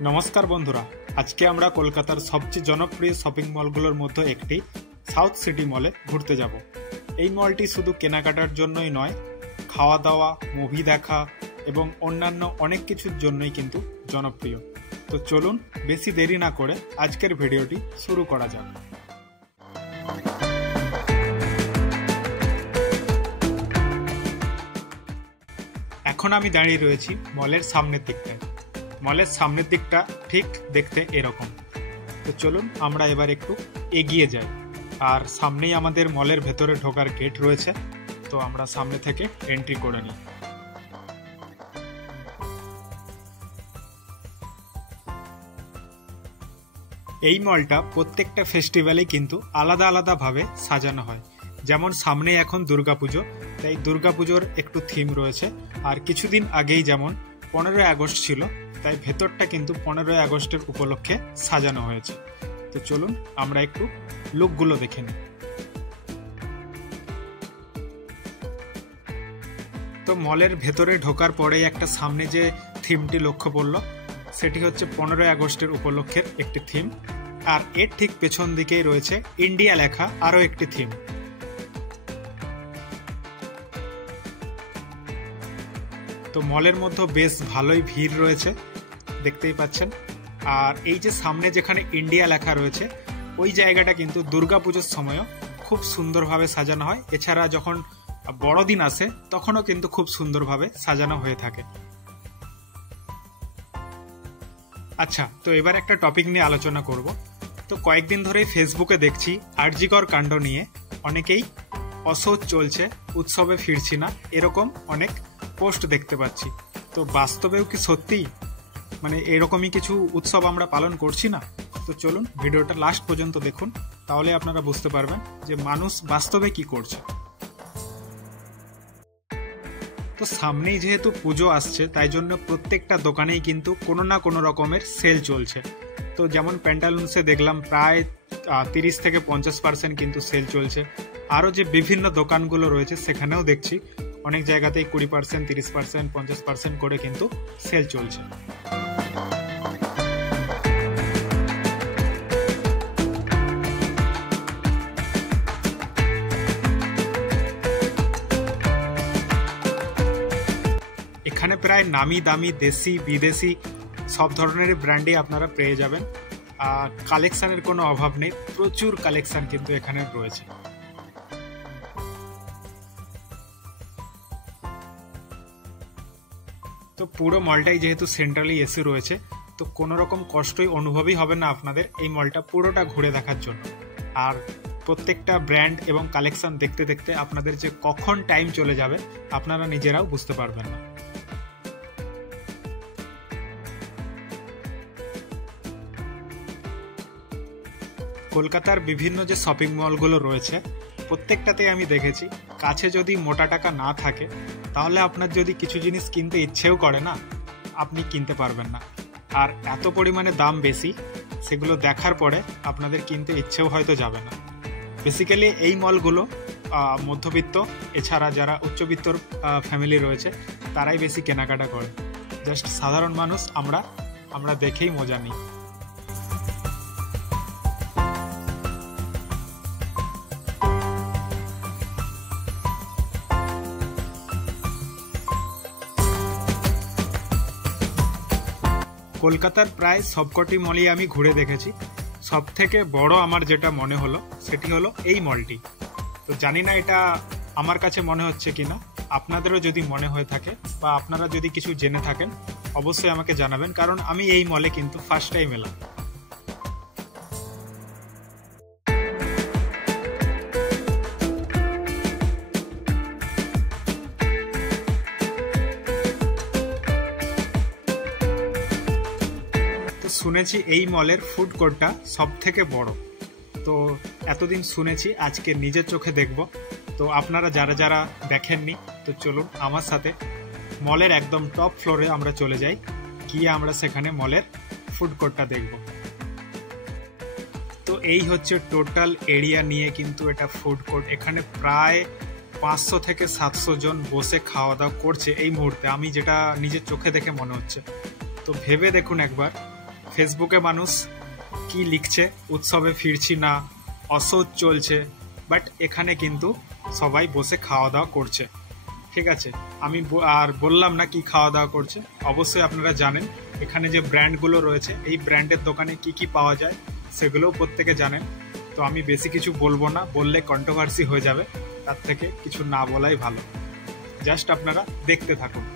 নমস্কার বন্ধুরা, আজকে আমরা কলকাতার সবচেয়ে জনপ্রিয় শপিং মলগুলোর মধ্যে একটি সাউথ সিটি মলে ঘুরতে যাব। এই মলটি শুধু কেনাকাটার জন্যই নয়, খাওয়া দাওয়া, মুভি দেখা এবং অন্যান্য অনেক কিছুর জন্যই কিন্তু জনপ্রিয়। তো চলুন বেশি দেরি না করে আজকের ভিডিওটি শুরু করা যাক। এখন আমি দাঁড়িয়ে রয়েছি মলের সামনের দিকটায়। মলের সামনের দিকটা ঠিক দেখতে এরকম। তো চলুন আমরা এবার একটু এগিয়ে যাই। আর সামনেই আমাদের মলের ভেতরে ঢোকার গেট রয়েছে, তো আমরা সামনে থেকে এন্ট্রি করে নিই। এই মলটা প্রত্যেকটা ফেস্টিভ্যালে কিন্তু আলাদা আলাদাভাবে সাজানো হয়। যেমন সামনে এখন দুর্গাপুজো, তাই দুর্গাপুজোর একটু থিম রয়েছে। আর কিছুদিন আগেই যেমন 15ই আগস্ট ছিল, তাই ভেতরটা কিন্তু 15ই আগস্টের উপলক্ষে সাজানো হয়েছে। তো চলুন আমরা একটু লুকগুলো দেখে নিই। তো মলের ভেতরে ঢোকার পরেই একটা সামনে যে থিমটি লক্ষ্য পড়ল, সেটি হচ্ছে 15ই আগস্টের উপলক্ষের একটি থিম। আর এর ঠিক পেছন দিকেই রয়েছে ইন্ডিয়া লেখা আরও একটি থিম। তো মলের মধ্যে বেশ ভালোই ভিড় রয়েছে, দেখতেই পাচ্ছেন। আর এই যে সামনে যেখানে ইন্ডিয়া লেখা রয়েছে, ওই জায়গাটা কিন্তু দুর্গাপুজোর সময়ও খুব সুন্দরভাবে সাজানো হয়। এছাড়া যখন বড়দিন আসে তখনও কিন্তু খুব সুন্দরভাবে সাজানো হয়ে থাকে। আচ্ছা, তো এবার একটা টপিক নিয়ে আলোচনা করব। তো কয়েকদিন ধরেই ফেসবুকে দেখছি আরজিকর কাণ্ড নিয়ে অনেকেই অসহ্য চলছে, উৎসবে ফিরছি না, এরকম অনেক পোস্ট দেখতে পাচ্ছি। তো বাস্তবেও কি সত্যি এরকমই কিছু উৎসব আমরা পালন করছি না? তো চলুন ভিডিওটা লাস্ট পর্যন্ত দেখুন, তাহলে আপনারা বুঝতে পারবেন যে মানুষ বাস্তবে কি করছে। তো সামনেই যেহেতু পুজো আসছে, তাই জন্য প্রত্যেকটা দোকানেই কিন্তু কোনো না কোনো রকমের সেল চলছে। তো যেমন প্যান্টালুন্সে দেখলাম প্রায় 30 থেকে 50% কিন্তু সেল চলছে। আরও যে বিভিন্ন দোকানগুলো রয়েছে সেখানেও দেখছি অনেক জায়গাতেই 20%, 30%, 50% করে কিন্তু সেল চলছে। এখানে প্রায় নামি দামি দেশি বিদেশি সব ধরনের ব্র্যান্ডই আপনারা পেয়ে যাবেন। আর কালেকশনের কোনো অভাব নেই, প্রচুর কালেকশন কিন্তু এখানে রয়েছে। তো পুরো মলটাই যেহেতু সেন্ট্রালি এসি রয়েছে, তো কোনো রকম কষ্টই অনুভবই হবে না আপনাদের এই মলটা পুরোটা ঘুরে দেখার জন্য। আর প্রত্যেকটা ব্র্যান্ড এবং কালেকশন দেখতে দেখতে আপনাদের যে কখন টাইম চলে যাবে আপনারা নিজেরাও বুঝতে পারবেন না। কলকাতার বিভিন্ন যে শপিং মলগুলো রয়েছে প্রত্যেকটাতে আমি দেখেছি, কাছে যদি মোটা টাকা না থাকে তাহলে আপনার যদি কিছু জিনিস কিনতে ইচ্ছেও করে না, আপনি কিনতে পারবেন না। আর এত পরিমাণে দাম বেশি, সেগুলো দেখার পরে আপনাদের কিনতে ইচ্ছেও হয়তো যাবে না। বেসিক্যালি এই মলগুলো মধ্যবিত্ত, এছাড়া যারা উচ্চবিত্তর ফ্যামিলি রয়েছে তারাই বেশি কেনাকাটা করে। জাস্ট সাধারণ মানুষ আমরা দেখেই মজা নিই। কলকাতার প্রায় সবকটি মলই আমি ঘুরে দেখেছি। সব থেকে বড় আমার যেটা মনে হলো সেটি হলো এই মলটি। তো জানি না এটা আমার কাছে মনে হচ্ছে কিনা, আপনাদেরও যদি মনে হয়ে থাকে বা আপনারা যদি কিছু জেনে থাকেন অবশ্যই আমাকে জানাবেন, কারণ আমি এই মলে কিন্তু ফার্স্ট টাইম এলাম। শুনেছি এই মলের ফুড কোর্টটা সব থেকে বড়। তো এতদিন শুনেছি, আজকে নিজের চোখে দেখব। তো আপনারা যারা যারা দেখেননি, তো চলুন আমার সাথে মলের একদম টপ ফ্লোরে আমরা চলে যাই, গিয়ে আমরা সেখানে মলের ফুড কোর্টটা দেখব। তো এই হচ্ছে টোটাল এরিয়া নিয়ে কিন্তু এটা ফুড কোর্ট। এখানে প্রায় 500 থেকে 700 জন বসে খাওয়া দাওয়া করছে এই মুহূর্তে, আমি যেটা নিজের চোখে দেখে মনে হচ্ছে। তো ভেবে দেখুন একবার ফেসবুকে মানুষ কি লিখছে, উৎসবে ফিরছি না, অসহ্য চলছে, বাট এখানে কিন্তু সবাই বসে খাওয়া দাওয়া করছে। ঠিক আছে, আমি আর বললাম না কি খাওয়া দাওয়া করছে। অবশ্যই আপনারা জানেন এখানে যে ব্র্যান্ডগুলো রয়েছে, এই ব্র্যান্ডের দোকানে কি কি পাওয়া যায় সেগুলোও প্রত্যেকে জানেন। তো আমি বেশি কিছু বলবো না, বললে কন্ট্রোভার্সি হয়ে যাবে, তার থেকে কিছু না বলাই ভালো। জাস্ট আপনারা দেখতে থাকুন।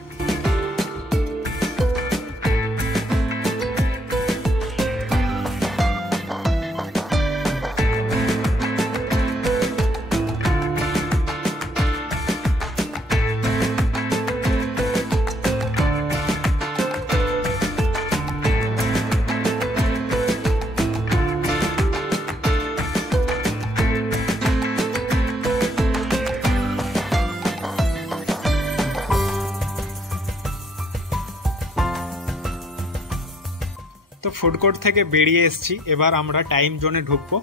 তো ফুড কোর্ট থেকে বেরিয়ে এসেছি, এবার আমরা টাইম জোনে ঢুকবো।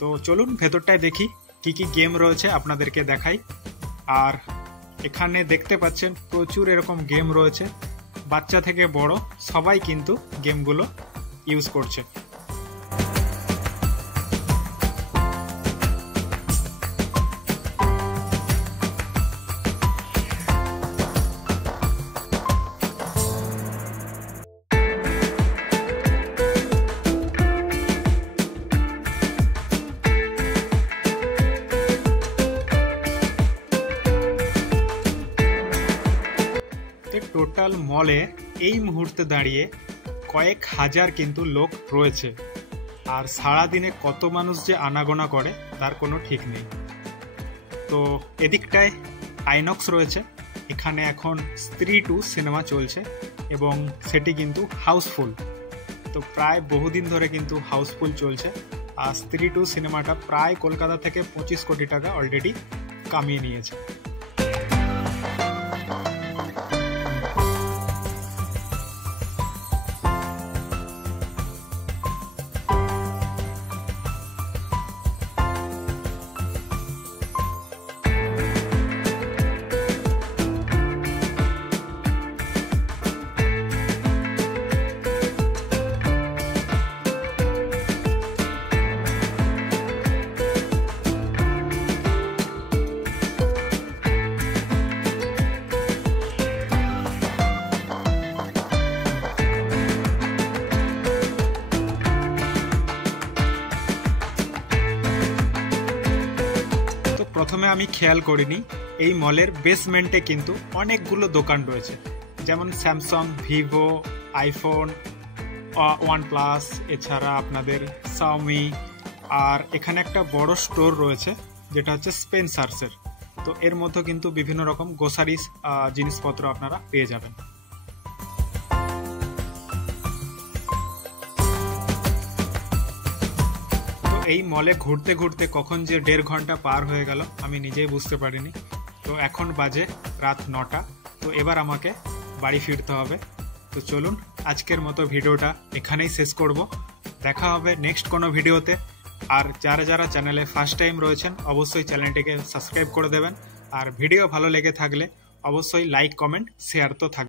তো চলুন ভেতরটায় দেখি কি কি গেম রয়েছে, আপনাদেরকে দেখাই। আর এখানে দেখতে পাচ্ছেন প্রচুর এরকম গেম রয়েছে, বাচ্চা থেকে বড় সবাই কিন্তু গেমগুলো ইউজ করছে। টোটাল মলে এই মুহূর্তে দাঁড়িয়ে কয়েক হাজার কিন্তু লোক রয়েছে, আর সারাদিনে কত মানুষ যে আনাগোনা করে তার কোনো ঠিক নেই। তো এদিকটায় আইনক্স রয়েছে, এখানে এখন স্ত্রী 2 সিনেমা চলছে এবং সেটি কিন্তু হাউসফুল। তো প্রায় বহুদিন ধরে কিন্তু হাউসফুল চলছে, আর স্ত্রী 2 সিনেমাটা প্রায় কলকাতা থেকে 25 কোটি টাকা অলরেডি কামিয়ে নিয়েছে। প্রথমে আমি খেয়াল করিনি, এই মলের বেসমেন্টে কিন্তু অনেকগুলো দোকান রয়েছে, যেমন স্যামসাং, ভিভো, আইফোন, OnePlus, এছাড়া আপনাদের শাওমি, আর এখানে একটা বড় স্টোর রয়েছে যেটা হচ্ছে স্পেন্সার্সের। তো এর মধ্যে কিন্তু বিভিন্ন রকম গ্রোসারিজ জিনিসপত্র আপনারা পেয়ে যাবেন। এই মলে ঘুরতে ঘুরতে কখন যে 1.5 ঘন্টা পার হয়ে গেল আমি নিজেই বুঝতে পারিনি। তো এখন বাজে রাত 9টা। তো এবার আমাকে বাড়ি ফিরতে হবে। তো চলুন আজকের মতো ভিডিওটা এখানেই শেষ করব। দেখা হবে নেক্সট কোনো ভিডিওতে। আর যারা যারা চ্যানেলে ফার্স্ট টাইম রয়েছেন অবশ্যই চ্যানেলটিকে সাবস্ক্রাইব করে দেবেন। আর ভিডিও ভালো লেগে থাকলে অবশ্যই লাইক, কমেন্ট, শেয়ার তো থাকবে।